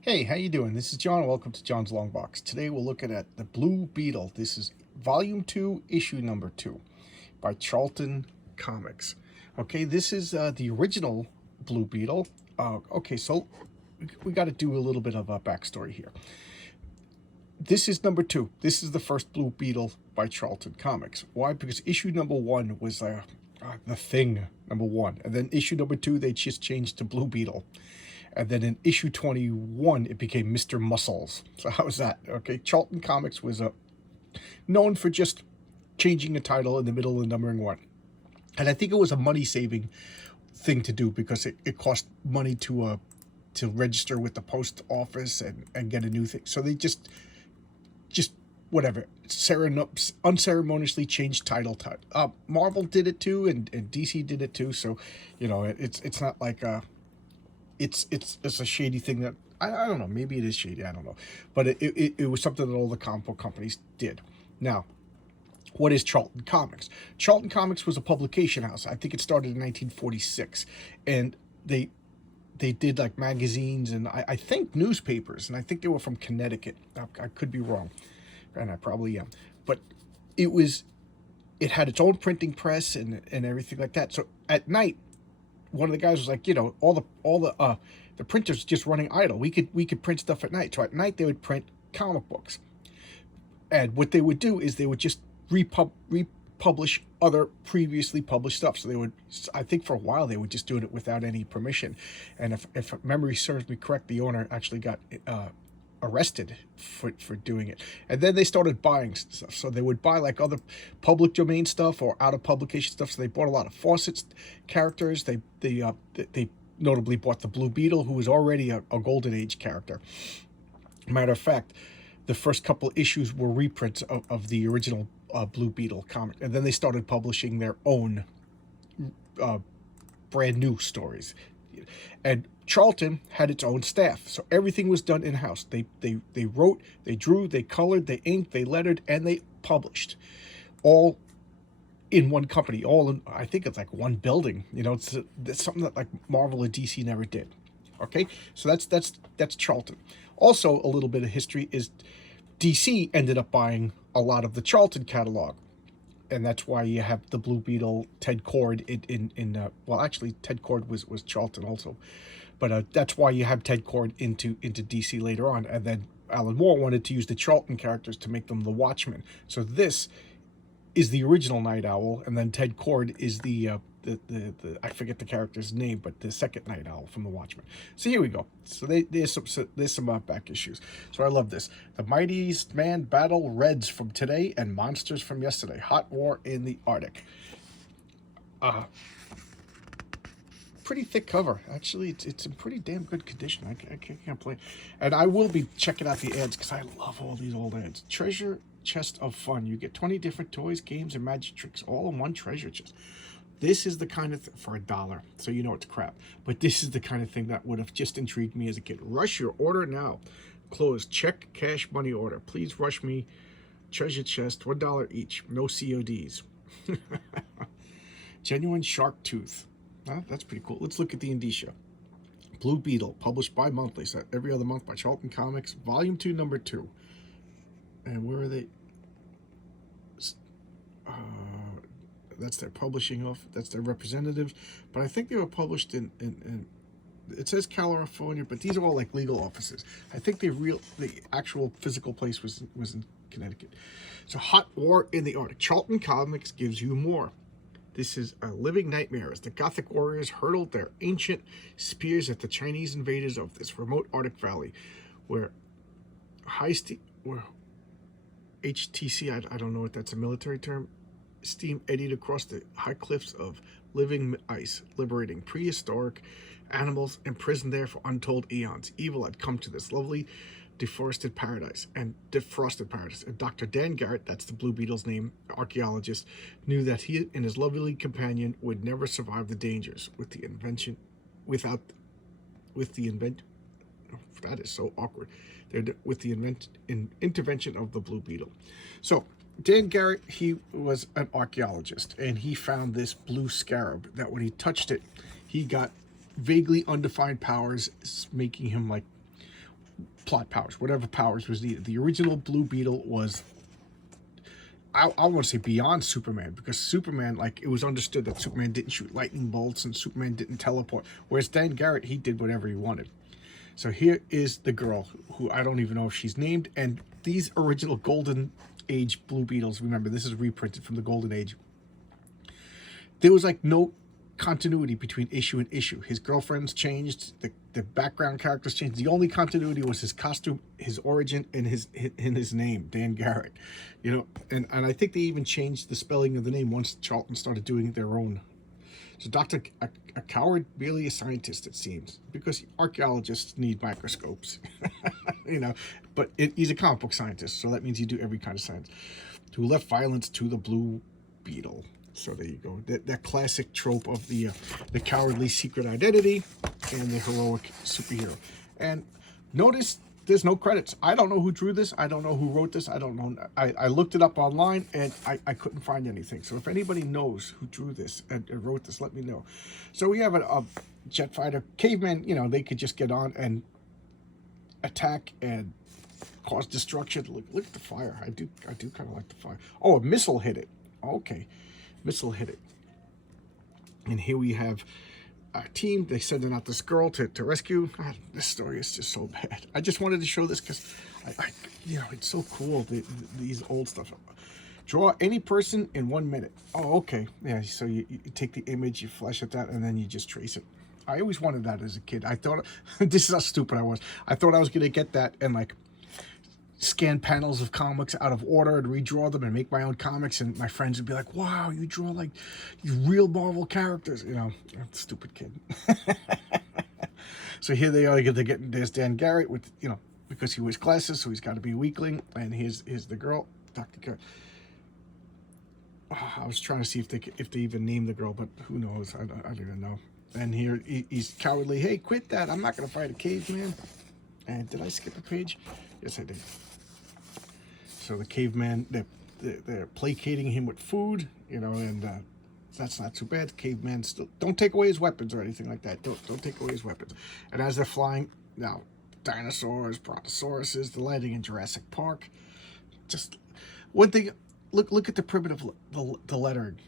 Hey, how you doing? This is John. Welcome to John's Long Box. Today we're looking at the Blue Beetle. This is Volume 2, Issue Number 2 by Charlton Comics. Okay, this is the original Blue Beetle. So we got to do a little bit of a backstory here. This is number 2. This is the first Blue Beetle by Charlton Comics. Why? Because issue number 1 was The Thing, number 1. And then issue number 2, they just changed to Blue Beetle. And then in issue 21, it became Mr. Muscles. So how's that? Okay, Charlton Comics was known for just changing a title in the middle of numbering 1. And I think it was a money-saving thing to do because it cost money to register with the post office and get a new thing. So they just whatever, unceremoniously changed title. Marvel did it too, and DC did it too. So, it's not like it's a shady thing that I don't know. Maybe it is shady. I don't know, but it was something that all the comic book companies did. Now, what is Charlton Comics? Charlton Comics was a publication house. I think it started in 1946, and they did like magazines and I think newspapers, and I think they were from Connecticut. I could be wrong, and I probably am, but it had its own printing press and everything like that. So at night, one of the guys was like, all the printers just running idle. We could print stuff at night. So at night they would print comic books, and what they would do is they would just republish other previously published stuff. So they would, I think for a while they would just do it without any permission. And if memory serves me correct, the owner actually got arrested for doing it. And then they started buying stuff. So they would buy like other public domain stuff or out of publication stuff. So they bought a lot of Fawcett's characters. They notably bought the Blue Beetle, who was already a Golden Age character. Matter of fact, the first couple issues were reprints of the original Blue Beetle comic, and then they started publishing their own brand new stories. And Charlton had its own staff, so everything was done in-house. They wrote, they drew, they colored, they inked, they lettered, and they published, all in one company, all in, I think it's like one building. It's something that like Marvel or DC never did. Okay, so that's Charlton. Also, a little bit of history is DC ended up buying a lot of the Charlton catalog, and that's why you have the Blue Beetle, Ted Kord well, actually Ted Kord was Charlton also, but that's why you have Ted Kord into DC later on. And then Alan Moore wanted to use the Charlton characters to make them the Watchmen. So this is the original Night Owl, and then Ted Kord is the I forget the character's name, but the second Night Owl from the Watchmen. So here we go. So there's some back issues. So I love this. The Mightiest Man Battle, Reds from today and Monsters from yesterday. Hot War in the Arctic. Pretty thick cover. Actually, it's in pretty damn good condition. I can't complain. And I will be checking out the ads because I love all these old ads. Treasure chest of fun. You get 20 different toys, games, and magic tricks all in one treasure chest. This is the kind of for $1, so you know it's crap. But this is the kind of thing that would have just intrigued me as a kid. Rush your order now. Closed. Check, cash, money order. Please rush me. Treasure chest, $1 each. No CODs. Genuine shark tooth. That's pretty cool. Let's look at the indicia. Blue Beetle, published bi-monthly, so every other month by Charlton Comics, Volume 2, Number 2. And where are they? That's their publishing off. That's their representatives. But I think they were published in it says California, but these are all like legal offices. I think the actual physical place was in Connecticut. So Hot War in the Arctic. Charlton Comics gives you more. This is a living nightmare as the Gothic warriors hurled their ancient spears at the Chinese invaders of this remote Arctic valley, where HTC, I don't know what that's a military term, steam eddied across the high cliffs of living ice, liberating prehistoric animals imprisoned there for untold eons. Evil had come to this lovely defrosted paradise. And Dr. Dan Garrett, that's the Blue Beetle's name, archaeologist, knew that he and his lovely companion would never survive the dangers that is so awkward. With the intervention of the Blue Beetle. So Dan Garrett, he was an archaeologist, and he found this blue scarab that when he touched it, he got vaguely undefined powers, making him like plot powers, whatever powers was needed. The original Blue Beetle was, I want to say, beyond Superman, because Superman, like, it was understood that Superman didn't shoot lightning bolts and Superman didn't teleport, whereas Dan Garrett, he did whatever he wanted. So here is the girl, who I don't even know if she's named, and these original Golden Age Blue Beetles, remember, this is reprinted from the Golden Age. There was like no continuity between issue and issue. His girlfriends changed, the background characters changed. The only continuity was his costume, his origin, and his name, Dan Garrett. You know, and I think they even changed the spelling of the name once Charlton started doing their own. So Dr. A coward, really a scientist, it seems, because archaeologists need microscopes, you know, but he's a comic book scientist, so that means you do every kind of science. Who left violence to the Blue Beetle. So there you go. That classic trope of the cowardly secret identity and the heroic superhero. And notice there's no credits. I don't know who drew this. I don't know who wrote this. I don't know. I looked it up online and I couldn't find anything. So if anybody knows who drew this and wrote this, let me know. So we have a jet fighter. Cavemen, you know, they could just get on and attack and cause destruction. Look at the fire. I do kind of like the fire. Oh, a missile hit it. Okay. Missile hit it. And here we have a team. They sending out this girl to rescue. God, this story is just so bad. I just wanted to show this because you know, it's so cool, these old stuff. Draw any person in 1 minute. Oh, okay. Yeah, so you take the image, you flash at that, and then you just trace it. I always wanted that as a kid. I thought, this is how stupid I was. I thought I was going to get that and like scan panels of comics out of order and redraw them and make my own comics, and my friends would be like, wow, you draw like real Marvel characters, you know. Stupid kid. So here they are, there's Dan Garrett with, you know, because he wears glasses, so he's got to be a weakling, and here's the girl, Dr. Garrett. Oh, I was trying to see if they even named the girl, but who knows, I don't even know. And here he's cowardly. Hey, quit that, I'm not going to fight a caveman. And did I skip a page? Yes, I did. So the caveman, they're placating him with food, you know, and that's not too bad. The caveman still, don't take away his weapons or anything like that. Don't take away his weapons. And as they're flying, now dinosaurs, brontosauruses, the landing in Jurassic Park. Just one thing. Look at the primitive, the lettering.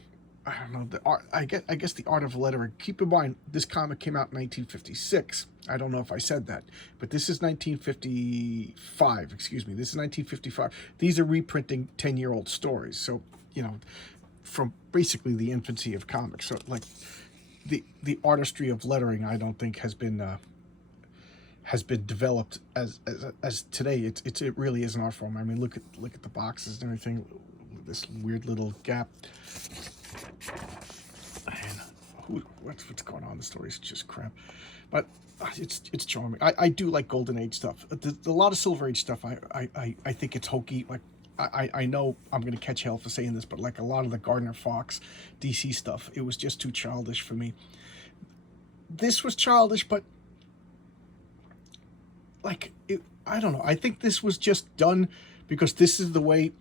I don't know, the art. I guess the art of lettering. Keep in mind, this comic came out in 1956. I don't know if I said that, but this is 1955. Excuse me, this is 1955. These are reprinting 10-year-old stories. So, you know, from basically the infancy of comics. So like the artistry of lettering, I don't think has been developed as today. It really is an art form. I mean, look at the boxes and everything. This weird little gap. And what's going on? The story's just crap, but it's charming. I do like Golden Age stuff. A lot of Silver Age stuff, I think it's hokey. Like I know I'm gonna catch hell for saying this, but like a lot of the Gardner Fox DC stuff, it was just too childish for me. This was childish, but like I don't know. I think this was just done because this is the way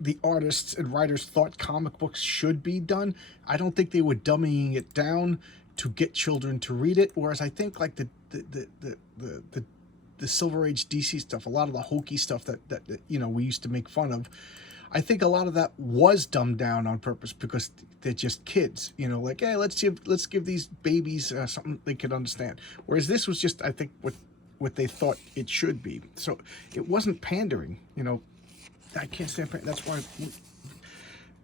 the artists and writers thought comic books should be done. I don't think they were dummying it down to get children to read it. Whereas I think like the Silver Age DC stuff, a lot of the hokey stuff that you know we used to make fun of, I think a lot of that was dumbed down on purpose because they're just kids. You know, like, hey, let's give these babies something they could understand. Whereas this was just, I think, what they thought it should be. So it wasn't pandering. You know, I can't stand. That's why,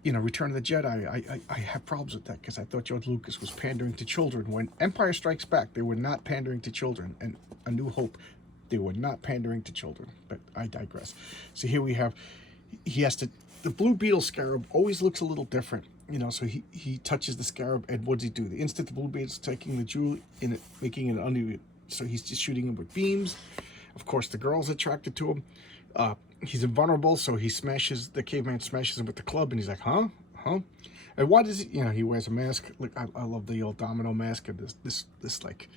you know, Return of the Jedi. I have problems with that because I thought George Lucas was pandering to children. When Empire Strikes Back, they were not pandering to children, and A New Hope, they were not pandering to children. But I digress. So here we have, he has to. The Blue Beetle scarab always looks a little different, you know. So he touches the scarab, and what does he do? The instant the Blue Beetle's taking the jewel in it, making it under. So he's just shooting him with beams. Of course, the girl's attracted to him. He's invulnerable, so the caveman smashes him with the club, and he's like, huh? And why does he, you know, he wears a mask. Like, I love the old domino mask, and this like,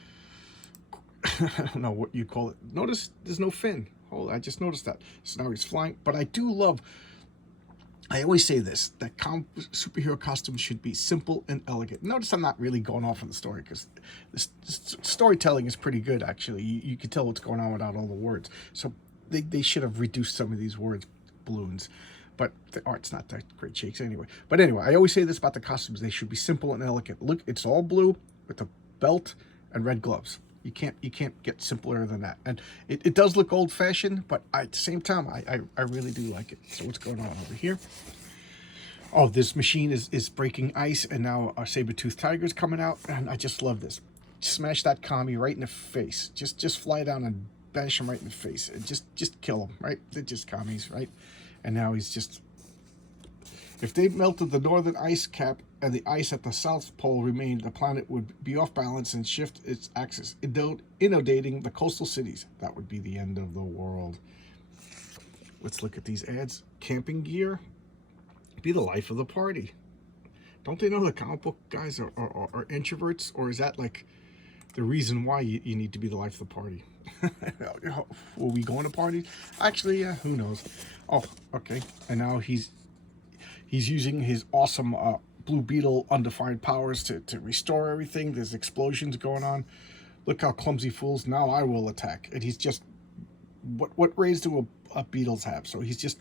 I don't know what you call it. Notice there's no fin. Oh, I just noticed that. So now he's flying. But I do love I always say this, that superhero costumes should be simple and elegant. Notice I'm not really going off on the story because the storytelling is pretty good, actually. You can tell what's going on without all the words. So they should have reduced some of these words, balloons. But the art's not that great shakes anyway. But anyway, I always say this about the costumes. They should be simple and elegant. Look, it's all blue with a belt and red gloves. You can't get simpler than that. And it does look old-fashioned, but at the same time, I really do like it. So what's going on over here? Oh, this machine is breaking ice, and now our saber-toothed tiger's coming out, and I just love this. Smash that commie right in the face. Just fly down and bash him right in the face, and just kill him, right? They're just commies, right? And now he's just... If they melted the northern ice cap and the ice at the South Pole remained, the planet would be off balance and shift its axis, inundating the coastal cities. That would be the end of the world. Let's look at these ads. Camping gear. Be the life of the party. Don't they know the comic book guys are introverts? Or is that like the reason why you need to be the life of the party? Will we going to parties? Actually, who knows? Oh, okay. And now he's using his awesome Blue Beetle undefined powers to restore everything. There's explosions going on. Look how clumsy fools. Now I will attack. And he's just... What raids do a Beetles have? So he's just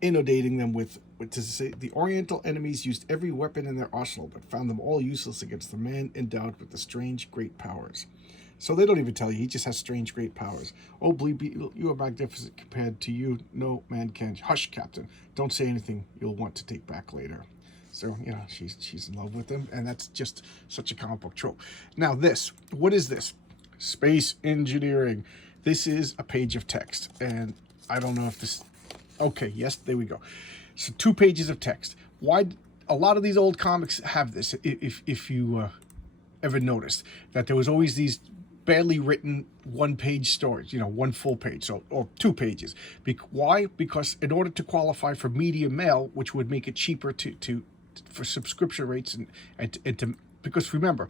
inundating them with to say, the Oriental enemies used every weapon in their arsenal, but found them all useless against the man endowed with the strange great powers. So they don't even tell you. He just has strange great powers. Oh, Blue Beetle, you are magnificent compared to you. No man can. Hush, Captain. Don't say anything you'll want to take back later. So, you know, she's in love with him, and that's just such a comic book trope. Now this, what is this? Space engineering. This is a page of text, and I don't know if this... Okay, yes, there we go. So 2 pages of text. Why... A lot of these old comics have this, if you ever noticed, that there was always these badly written 1-page stories, you know, 1 full page, so, or 2 pages. Why? Because in order to qualify for media mail, which would make it cheaper for subscription rates and to, because remember,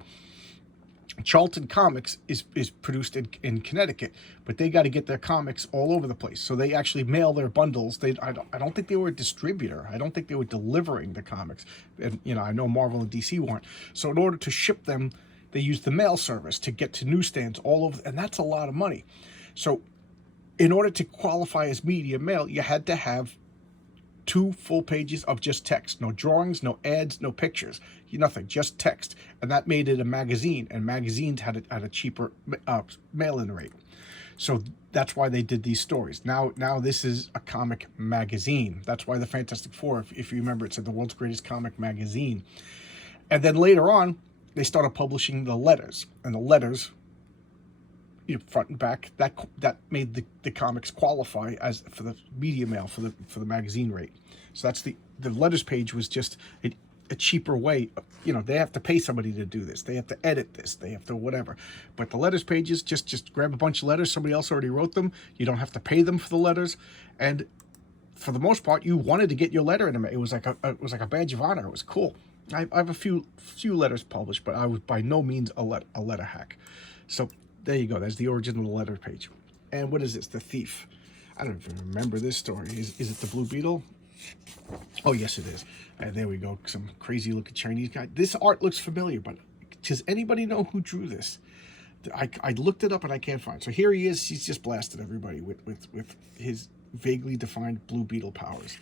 Charlton Comics is produced in Connecticut, but they got to get their comics all over the place. So they actually mail their bundles. I don't think they were a distributor. I don't think they were delivering the comics. And, you know, I know Marvel and DC weren't. So in order to ship them, they used the mail service to get to newsstands all over, and that's a lot of money. So in order to qualify as media mail, you had to have 2 full pages of just text. No drawings, no ads, no pictures, nothing, just text. And that made it a magazine, and magazines had a cheaper mail-in rate. So that's why they did these stories. Now this is a comic magazine. That's why the Fantastic Four, if you remember, it said the world's greatest comic magazine. And then later on, they started publishing the letters, and the letters, you know, front and back, that made the comics qualify as for the media mail for the magazine rate. So that's the letters page was just a cheaper way. You know, they have to pay somebody to do this. They have to edit this. They have to whatever. But the letters pages, just grab a bunch of letters. Somebody else already wrote them. You don't have to pay them for the letters, and for the most part, you wanted to get your letter in them. It was like a badge of honor. It was cool. I have a few letters published, but I was by no means a letter hack. So there you go. That's the origin of the letter page. And what is this? The Thief. I don't even remember this story. Is it the Blue Beetle? Oh, yes, it is. There we go. Some crazy looking Chinese guy. This art looks familiar, but does anybody know who drew this? I looked it up and I can't find. So here he is. He's just blasted everybody with his vaguely defined Blue Beetle powers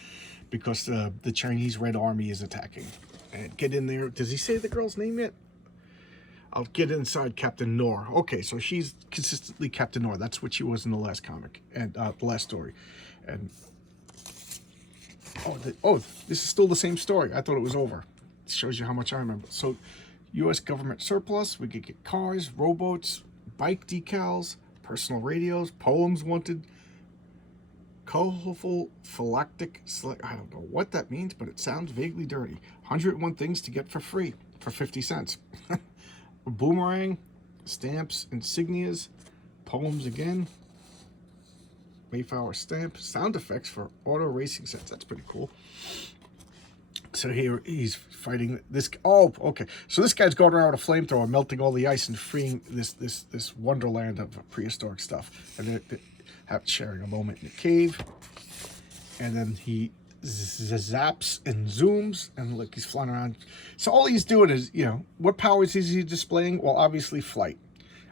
because the Chinese Red Army is attacking. And get in there. Does he say the girl's name yet? I'll get inside Captain Noor. Okay, so she's consistently Captain Noor. That's what she was in the last comic and the last story. And this is still the same story. I thought it was over. It shows you how much I remember. So, U.S. government surplus. We could get cars, rowboats, bike decals, personal radios, poems wanted, colorful phylactic. I don't know what that means, but it sounds vaguely dirty. 101 things to get for free for 50 cents. A boomerang, stamps, insignias, poems again, Mayflower stamp, sound effects for auto racing sets. That's pretty cool. So here he's fighting this. Oh, okay. So this guy's going around with a flamethrower, melting all the ice and freeing this wonderland of prehistoric stuff. And they're sharing a moment in the cave. and then he zaps and zooms, and look, he's flying around. So all he's doing is, what powers is he displaying? Well, obviously flight.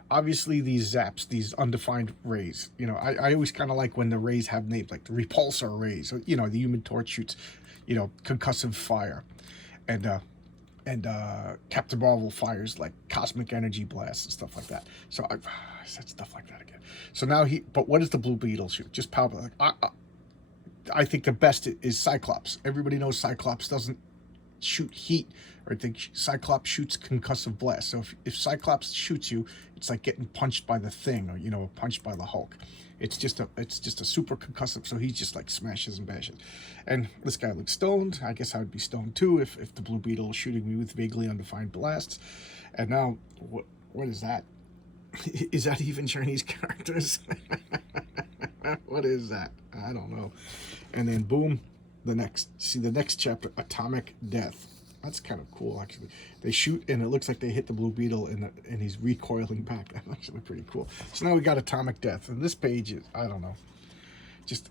Obviously these zaps, these undefined rays. I always kind of like when the rays have names, like the repulsor rays. Or, the Human Torch shoots, concussive fire. And Captain Marvel fires like cosmic energy blasts and stuff like that. So I said stuff like that again. So now but what does the Blue Beetle shoot? Just power. Like, I think the best is Cyclops. Everybody knows Cyclops doesn't shoot heat, or I think Cyclops shoots concussive blast. So if Cyclops shoots you, it's like getting punched by the Thing, or punched by the Hulk. It's just a super concussive. So he just like smashes and bashes. And this guy looks stoned. I guess I would be stoned too if the Blue Beetle is shooting me with vaguely undefined blasts. And now what is that? Is that even Chinese characters? What is that? I don't know. And then boom, the next chapter, Atomic Death. That's kind of cool, actually. They shoot, and it looks like they hit the Blue Beetle, and he's recoiling back. That's actually pretty cool. So now we got Atomic Death, and this page is, I don't know.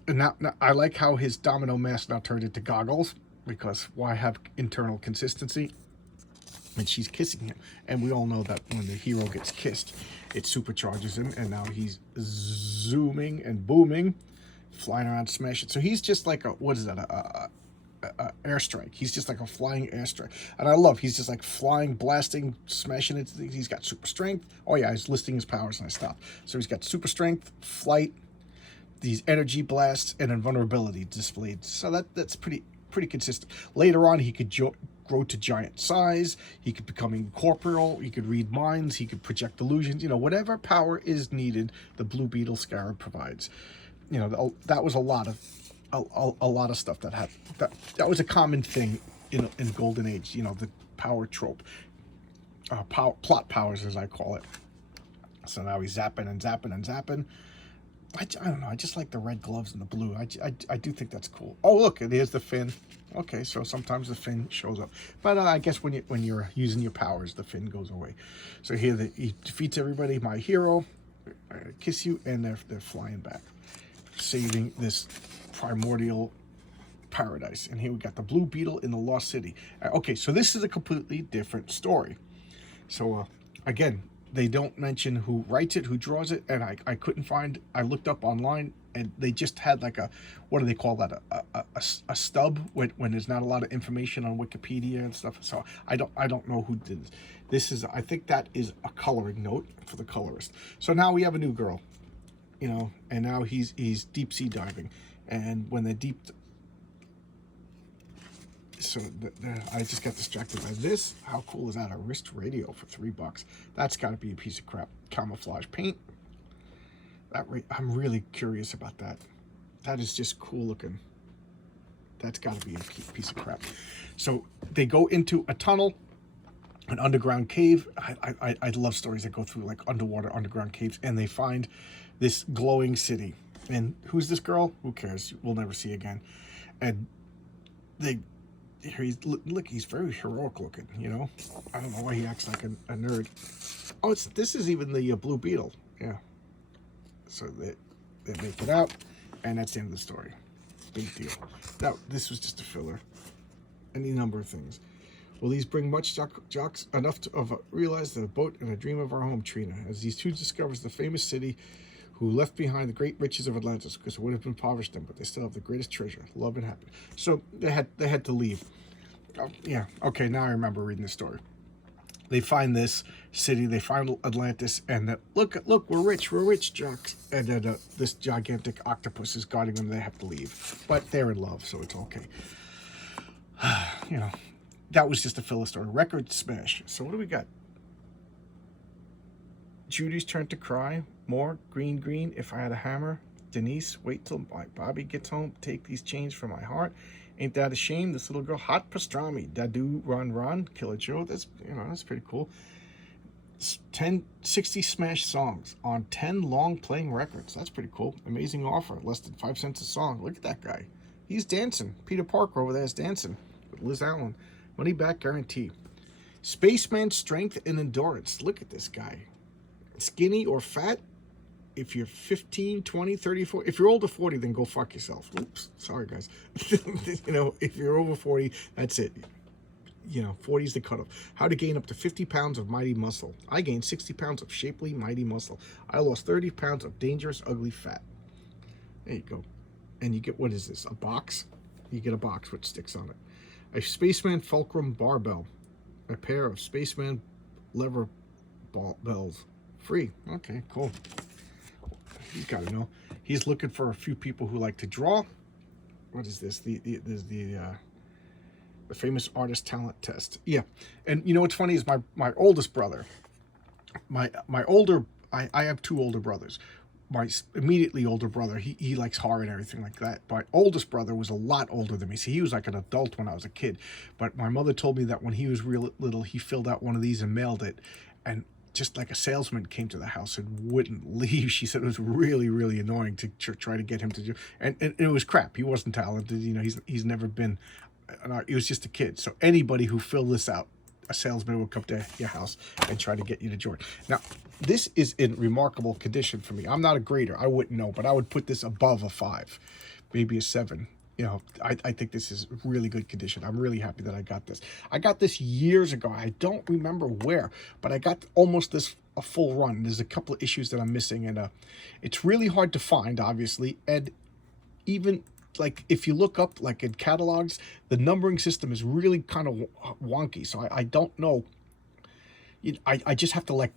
Now I like how his domino mask now turned into goggles, because why have internal consistency? And she's kissing him, and we all know that when the hero gets kissed, it supercharges him, and now he's zooming and booming, flying around, smashing. So he's just like what is that? A airstrike. He's just like a flying airstrike, and I love. He's just like flying, blasting, smashing into things. He's got super strength. Oh yeah, he's listing his powers, and I stopped. So he's got super strength, flight, these energy blasts, and invulnerability displayed. So that's pretty consistent. Later on, he could grow to giant size. He could become incorporeal. He could read minds. He could project illusions. Whatever power is needed, the Blue Beetle Scarab provides. That was a lot of stuff that happened. That was a common thing in Golden Age. The power trope, plot powers, as I call it. So now he's zapping and zapping and zapping. I don't know. I just like the red gloves and the blue. I do think that's cool. Oh, look, there's the fin. Okay, so sometimes the fin shows up, but I guess when you're using your powers, the fin goes away. So here he defeats everybody. My hero, kiss you, and they're flying back, saving this primordial paradise. And here we got the Blue Beetle in the Lost City. Okay, so this is a completely different story. So again, they don't mention who writes it, who draws it, and I couldn't find. I looked up online, and they just had like what do they call that? A stub when there's not a lot of information on Wikipedia and stuff. So I don't know who did this. This is, I think that is a coloring note for the colorist. So now we have a new girl, and now he's deep sea diving, and when they're deep. So I just got distracted by this. How cool is that? A wrist radio for $3. That's got to be a piece of crap. Camouflage paint. I'm really curious about that. That is just cool looking. That's got to be a piece of crap. So they go into a tunnel, an underground cave. I love stories that go through like underground caves, and they find this glowing city. And who's this girl? Who cares? We'll never see again. And he's very heroic looking, I don't know why he acts like a nerd. Oh, this is even the Blue Beetle. Yeah. So they make it out, and that's the end of the story. Big deal. Now, this was just a filler. Any number of things. Will these bring much jocks enough to realize that a boat and a dream of our home, Trina, as these two discovers the famous city who left behind the great riches of Atlantis, because it would have impoverished them, but they still have the greatest treasure, love and happiness. So they had to leave. Oh, yeah, okay, now I remember reading the story. They find this city, they find Atlantis, and look, we're rich, jocks. And then this gigantic octopus is guarding them. They have to leave, but they're in love, so it's okay. That was just a filler story. Record smash. So what do we got? Judy's turn to cry. More green. If I had a hammer. Denise, wait till Bobby gets home. Take these chains from my heart. Ain't that a shame? This little girl, hot pastrami. Dadu, run. Killer Joe. That's pretty cool. 60 smash songs on 10 long playing records. That's pretty cool. Amazing offer. Less than 5 cents a song. Look at that guy. He's dancing. Peter Parker over there is dancing with Liz Allen. Money back guarantee. Spaceman strength and endurance. Look at this guy. Skinny or fat, if you're 15, 20, 30, 40, if you're over 40, then go fuck yourself. Oops, sorry guys. You know, if you're over 40, that's it. You know, 40 is the cutoff. How to gain up to 50 pounds of mighty muscle. I gained 60 pounds of shapely, mighty muscle. I lost 30 pounds of dangerous, ugly fat. There you go. And you get, what is this, a box? You get a box which sticks on it. A Spaceman Fulcrum barbell. A pair of Spaceman lever bells. Free. Okay, cool. He's got to know. He's looking for a few people who like to draw. What is this? The famous artist talent test. Yeah. And you know what's funny is my oldest brother, my older, I have two older brothers. My immediately older brother, he likes horror and everything like that. My oldest brother was a lot older than me. See, he was like an adult when I was a kid. But my mother told me that when he was real little, he filled out one of these and mailed it. And just like a salesman came to the house and wouldn't leave. She said it was really, really annoying to try to get him to do. And it was crap. He wasn't talented. You know, he's never been an art. He was just a kid. So anybody who filled this out, a salesman would come to your house and try to get you to join. Now, this is in remarkable condition for me. I'm not a grader. I wouldn't know, but I would put this above a 5, maybe a 7. You know, I think this is really good condition. I'm really happy that I got this. I got this years ago. I don't remember where, but I got almost a full run. There's a couple of issues that I'm missing, and it's really hard to find, obviously. And even like if you look up like in catalogs, the numbering system is really kind of wonky. So I don't know. I just have to like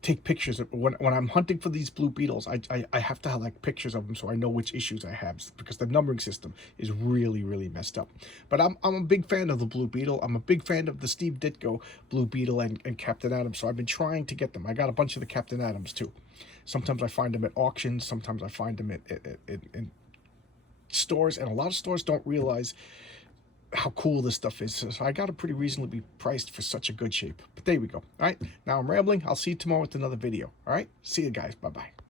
take pictures of when I'm hunting for these blue beetles. I have to have like pictures of them so I know which issues I have, because the numbering system is really, really messed up. But I'm a big fan of the Blue Beetle. I'm a big fan of the Steve Ditko Blue Beetle and Captain Adams. So I've been trying to get them. I got a bunch of the Captain Adams too. Sometimes I find them at auctions. Sometimes I find them in stores, and a lot of stores don't realize how cool this stuff is. So I got it pretty reasonably priced for such a good shape. But there we go. All right, now I'm rambling. I'll see you tomorrow with another video. All right, see you guys. Bye-bye.